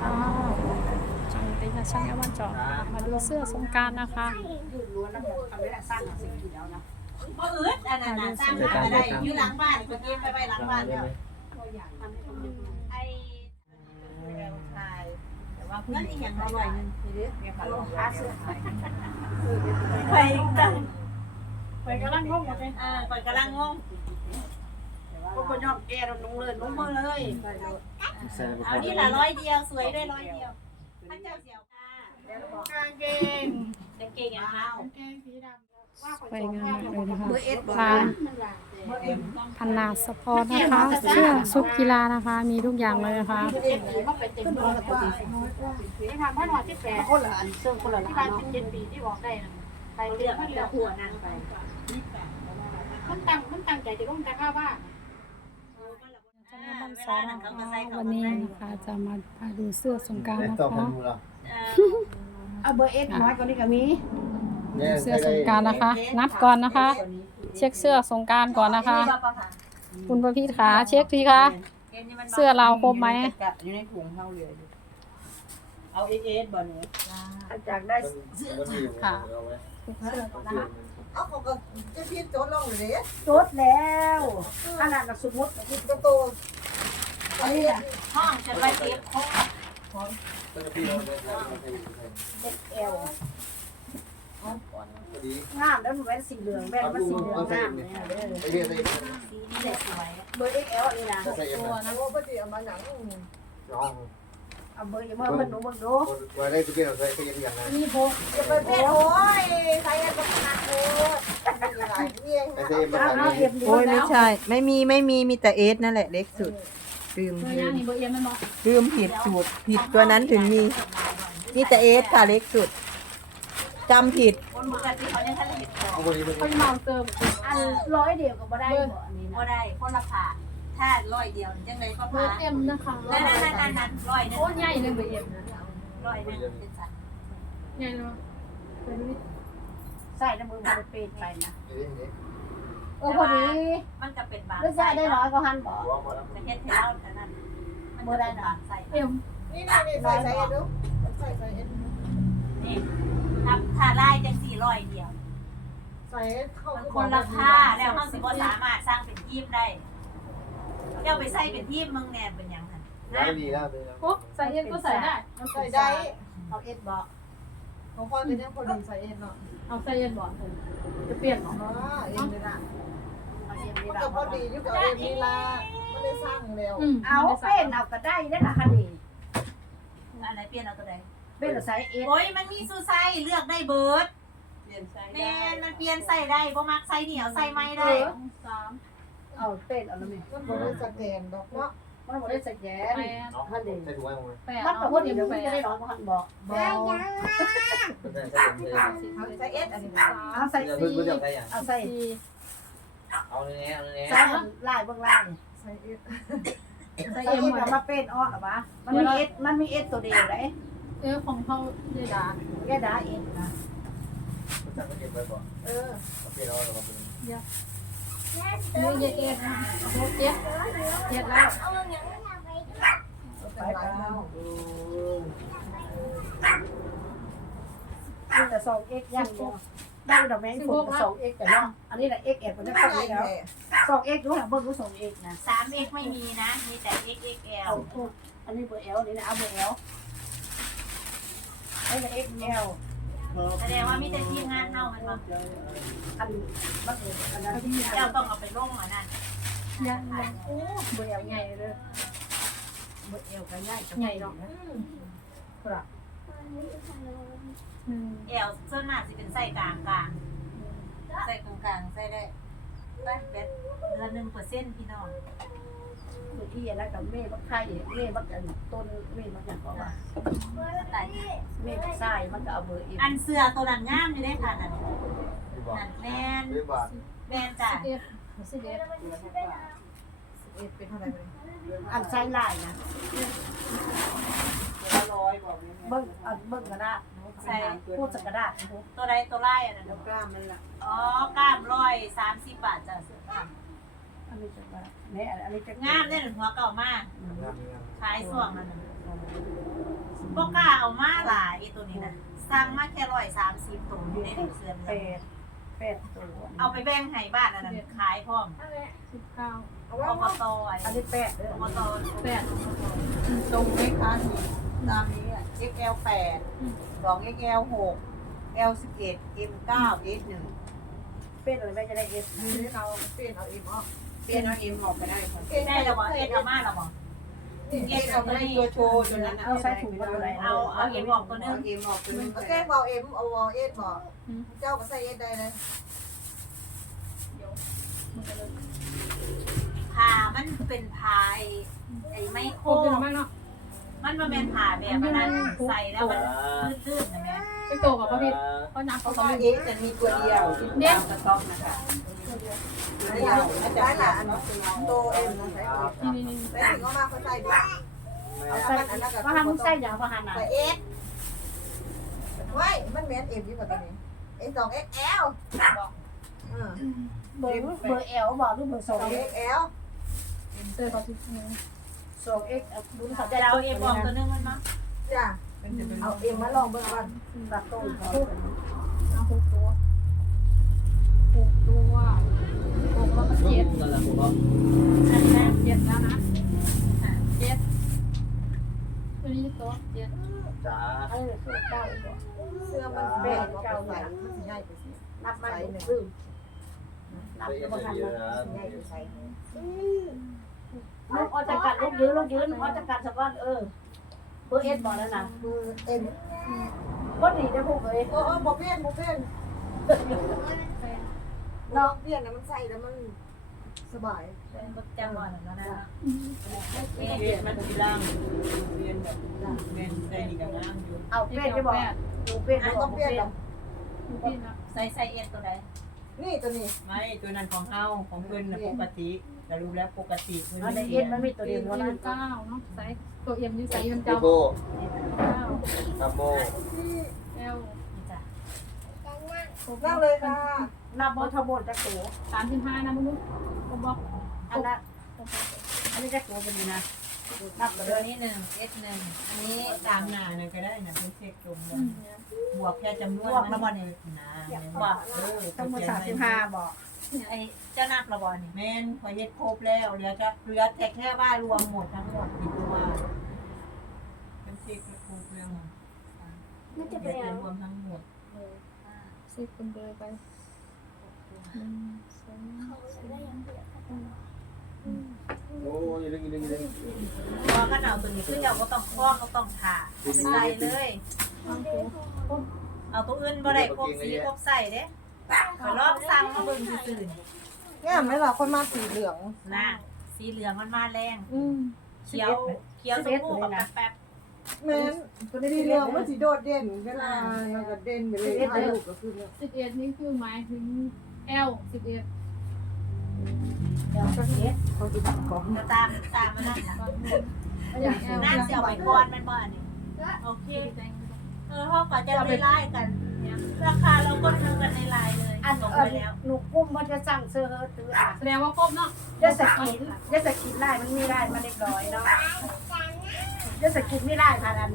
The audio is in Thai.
ค่ะจังตีกับช่างแอวันจอมาดูเสื้อสงการนะคะบ่อึดอันนั้นน่ะสร้างมาได้อยู่หลังบ้านเพิ่นเก็บไปไว้หลังบ้านแล้วไอ้นั่นอีหยังอร่อยนึงไปตั้งไปกำลังงงเลยอ่าไปกำลังงงก็บ่ยอมแก้ลงเลยลงมือเลย เอานี่ละร้อยเดียวสวยได้ร้อยเดียวพระเจ้าเสียวค่ะกางเกงกางเกงอย่างเฮาเกงสีดำว่าไปงานมากเลยนะคะเบอร์เอสบ่ร้านพันนาสปอร์ตนะคะเสื้อชุดกีฬานะคะ มีทุกอย่างเลยนะคะขึ้นมาแล้วก็ดีนี่ค่ะพ่อหนอที่แปดคนละอันเสื้อคนละที่ร้าบ้านนเนาะเป็นเจ็ดปีที่บอกได้นะไปเอาเรีเรืยอกมันเรืเรีอยกหัวนั่งไปมันตั้งมันตั้งใจจะลงจะเข้าบ้านช่างแอวันสอนนะคะวันนี้นะคะจะมาพาดูเสื้อสงกรารนะต่อคะพันมูลเออเอาเบอร์เอสน้อยกว่านี้ก็มีเสื้อสงกรารนะคะ นับก่อนนะคะ เช็คเสื้อสงกรารก่อนนะคะ คุณประพิษขาเช็คทีคะห็นนี่มันเสื้อเราครบไหมอยู่ในถุงเฮาเลยเอาเอสบ่นี้จากได้ค่ะเอาเขาก็จะพี่โจทย์ลงเลยจดแล้วขนาดสมมุติโตโตอันนี้น่ะ ห้องจะไปเก็บของเอลงามแล้วมันแว่นสีเหลืองแว่นมันสีเหลืองงามเนี่ยเด้อไอ้เหี้ยไอ้สีนี่แหละสวยเบอร์เอสนี่นะใส่เอ็มนะโอ้ปฏิเอามาหนังน้องเอาเบอร์เอร์มันดูมันดูตัวได้ตัวเดียวใส่ก็ยังอย่างนั้นนี่พกจะไปเป็นโอ้ยใครจะขนาดโอ้ยอะไรเนี่ยไอ้เอ็มาเอาทำเอานี่เอ็มดูโอ้ยแล้ไม่วใช่ ไม่มีไม่มีมีแต่เอสนั่นแหละเล็กสุด ลืมเบอร์ลืย่างมนี่เบอร์เอ็มมันบอกลืมผิดสูตรผิดตัวนั้นถึงมีมีแต่เอสค่ะเล็กสุดจำผิดคนปกติเขาเนี่ยท่านเห็นของเอาคนนี้เป็นเขาจะมาเติมอันร้อยเดียวก็บ่ได้บ่อันนี้บ่นะได้คนละผ่าถ้าร้อยเดียวจังไดก็เบอผ่าร์เอ็มนะคะนั่นนั่นนั่นนั่นร้อยนึงโอ้ใหญ่เลยเบอร์เอ็มนะร้อยนึงเป็นสัตว์ใหญ่เนาะใส่ในมือมันเป็นไปนะนี่นี่ เออพอดีมันก็เป็นบางหรือใส่ได้ร้อยก็หันบ่หัวหมดแล้วจะเฮ็ดให้เราอันนั้นมันจะเป็นบางใส่เอ็มนี่นี่ใส่ใส่เอ็นดูใส่ใส่เอ็นนี่ถ้าถ้าลายจังสี่ร้อยเดียวใส่เข้ามันคนละค่าแล้วเราสิบ่สามารถสร้างเป็นทีมได้เจ้าไปใส่เป็นทีมมึงแน่เป็นหยังหั่นได้ดีแล้วเลยนะโอ้ใส่เอ็มก็ใส่ได้ใส่ได้เอาเอ็ดบ่ ของพ่อเป็นยังคนดีใส่เอ็นเนาะเอาใส่เอ็มบอกจะเปลี่ยนหรออ๋อเอ็นเลยนะเอาเอ็ดมันนี่ก็ล่ะพอดีอยู่กับเอ็นนี่ละไม่ได้สร้างแล้วอืมเอาเป็นเอาก็ได้ได้ล่ะค่ะนี่อันไหนเปลี่ยนเอาตัวใดเป็นใส่เอ็ดโอ้ยมันมีซูไซเลือกได้เบิร์ดแม่นมันเปลี่ยนใส่ได้บ่มักใส่เหนียวใส่ไม่ได้สามเอาเป็นเอาแล้วแม่มันบ่ได้สแกนดอกเนาะ มันบ่ได้สแกนแปดใส่ถุงไว้หมดแปดมันก็พอดีมันจะได้ร้อยบ่หันบ่บ่เป็นใส่ถุงใส่ใส่เอ็นอันนี้เอาใส่เดี๋ยวสีเพื่อนเดี๋ยวใส่อย่างเอาใส่สี่เอาเนี้ยเอาเนี้ยใส่ลายเบื้องล่างใส่เอ็นใส่เอ็ดเอามาเป็นอ้อหรอวะมันมีเอ็ดมันมีเอ็ดตัวเดียวเลยเออของเขาเยดาแกด่าเอ็ดนะสั่งก็เก็บไว้ก่อนเออโอเคเราเราเป็นเบอ ร์เย็ดเอ็ดนะเย็ดเย็ดเย็ดแล้วไปไปมานี่แต่สองเอ็กยังเดียวได้ดอกแมงฝนสองเอ็กแต่ว่าอันนี้แหละเอ็กเอ็ดมันจะใส่เข้าไปแล้วแหละสองเอ็กรู้หรือเบิ้งรู้สองเอ็กนะสามเอกไม่มีนะ มีแต่ XXL เอาพูดอันนี้เบอร์เอลนี่นะเอาเบอร์เอลไอ้เอ็กเอล แสดงว่ามีแต่ทีมงานเฮามันบ่อันมันเอ็อันนั้นเจ้าต้องเอาไปลงอันนั้นยังยังโอ้เบอร์เอลใหญ่เลยเบอร์เอลกันง่ายใหญ่เนาะครับหนึ่งแอลส่วนมากสิเป็นไส้กลางกลางไส้กลางกลางไส้ได้ได้เป็ดเดือนหนึ่งเปอร์เซ็นต์พี่น้อง คือที่อะไรกับเม่บักไข่เม่บักอันต้นเม่บักอย่างก็ว่าแต่เม่บักทรายมันก็เอาเบอร์เอลอันเสือตัวนั้นงามอยู่ได้ค่ะนั่นไม่บอกนั่นแมนไม่บอกแมนจ้ะสิบเอ็ดสิบเอ็ดเอ็นเป็นเท่าไหร่เลยอันใช้ลายนะร้อยบอกเลยเบิ้งอันเบิ้งกระดาษใส่พูดสักกระดาษตัวใดตัวไล่อันนั้นแล้วกล้ามมันล่ะอ๋อกล้ามร้อยสามสิบบาทจ้ะเสื อกล้ามอันนี้จะมาเนี่ยอันนี้จะงามเนี่ยหัวเก่ามากงามงามขายส่วงนั่นน่ะเบ่กล้าเอามาหลายตัวนี้นะสั่งมาแค่ร้อยสามสิบตัวอยู่ในหนึ่งเดือนแปเลยดแปดตัวเอาไปแบ่งให้บ้านอันนั้นขายพร้อมสิบเก้าเอาอไว้บว่าตไอ้อันนี้แปดเด้ออบตแปดตรงไหมคะนี่ตามนี้อะ XL 8 2 XL 6 L 11 M 9 S 1เป็นอะไรแม่จะได้เอสนี่เราเปลี่ยนเอา M ออก เปลี่ยนเอา M ออกไปได้คนได้แล้วบ่เอ็ดเอามาแล้วบ่เอ็เอาไปได้ตัวโชว์ตัวนั้นนะเอาใส่ถุงมาตัวไหนเอาเอาเอ็มออกตัวนึเอาง M ออกตัวนึงก็แกล้งเอา M เอาเอา S บอกเจ้าก็ใส่ S ได้เลยผ่ามันเป็นผ่าไอ้ไอ้ไมโคโครตรมากเนาะมันมาเป็นผ่าแบบอันนั้นใส่แล้วมันลื่นๆนะแม่ ไปโตกับเขาพี่เขานับเพเขาราะเขาว่าไม่ S จะมีตัวเดียวที่ตามกระต๊อกนะคะตัวเดียวอาจารย์ละอันโต M นะใส่นี่นี่นี่ใส่ถึงก็มาเขาใส่ดิเอาใส่อันนั้นกับว่าหันมึงใส่อย่างว่าหันน่ะใส่ S ไว้มันแมน M อยู่กับตัวนี้ S 2 XL บอกเออเบอร์เบอร์เอลบอกหรือเบอร์สอง2เอ็ก XL เจอเขาที่นี่สองเอ็กดูเขาจะจะเอาเอาเอ็เอ็มมออออกกตัวนึงมันมั้งจ้ะ เอาเอ็มมาลองเบิ่งก่อนตัดต้นเขาเอาหกตัวหกตัวหกแล้วก็ช่วเจ็ดงกันละผมว่าอันนี้นะเจ็ดแล้วนะอะเจ็ดตัวนี้ตัวเจ็ดจ้าเออสุดเก้าอีกเสื้อมันแบกเก่าใส่มันสิใหญ่ไปสินับมาหนึ่งซึ่งนับไปจะเอ็มาหันเยมาอะนะใหญ่ไปใส่ลูกออจะกัดลูกยืนลูกยืนออจะกัดสักวันเออ เบอร์เอสบอกแล้วนะคือเอ็มก็ดีนะพวกเอ้ยโอ้โอ้บ่เปลี่ยนบ่เปลี่ยนเนาะเปลี่ยนแล้วมันใส่แล้วมันสบายเป็นประจำวันแล้วนะเรียนมันทีล่างเรียนแบบเรียนได้ดีกับงามอยู่เอาเป็นจะบอกดูเป็นไม่บต้ออกงเปลี่ยนหรอกดูพี่นะใส่ใส่เอ็ดตัวใดนี่ตัวนี้ไม่ตัวนั้นของเฮาของเพิ่นน่ะปกติแต่รู้แล้วปกติเพิ่นเอาในไม่เอ็เรียนนมันมีตัวเดียวตัวนะเก้าเนาะใส่ ตัวเอ็มอยู่ใส่เอ็มโอ้เจ้าโหเก้าอัมโมเอลนี่จ้ะนั่งเลยค่ะนับบอทบนจะโตสามสิบห้านะมึงก็บอกอันนั้นอันนี้จะโตเป็นดีนะนับตัเลวยนี้หนึ่งเอ็ดหนึ่งอันนี้ตามหน้านั่นก็ได้นะเพิ่นเช็คตรงอืนั้นมบวกแค่จำนวนมันบ่ได้นะว่าเออต้องมาสามสิบห้าบอกไอ้เจ้านักระบอนี่แม่นพอเฮ็ดครบแล้วเหลือจะเหลือแต่แค่ว่ารวมหมดทั้งหมดกี่ตัว เพิ่นเช็คแล้วครบแล้วมันจะเป็ยนวรวมทั้งหมดสิบคนเลยไปหนึ่งสองโอ้ยลึกลึกลึกพอกันเอาตัวนี้คือเจ้าก็ต้องคล้องก็ต้องผ่าใส่เลยสามตัวเอาตัวอื่นบ่ได้ครบสีครบใส่เด้ขอลองสั่งมาเบิ่งซื่อเนี่ยไหมล่ะคนมาสีเหลือง นะสีเหลืองมันมาแรง อืม เขียวเขียวชมพูกับแป๊บ แม่นสีเหลืองมันสีโดดเด่นเวลาเราก็เด่นไปเลยถ่ายรูปก็คือสิบเอ็ดนี่คือหมายถึงเอลสิบเอ็ดเดี๋ยวจะเอ็ดเขาติดของๆก็ตามตามมานั่นนะอย่างเอลน่าเสียวไปก่อนแมันบ่อันนี้โอเค เออเขาก็จะไปไล่กันเนี่ยราคาเราก็ดูกันในไลน์เลยอันส่งเอไปอแล้วหนูกุ้มมันจะสั่งเสื้อตื้ออะแสดงว่าครบเนาะยาสกินยาสกินไล่มันมีไล่มาเล็กน้อยเนาะ ยาสกินไม่ไล่ผ่านอัน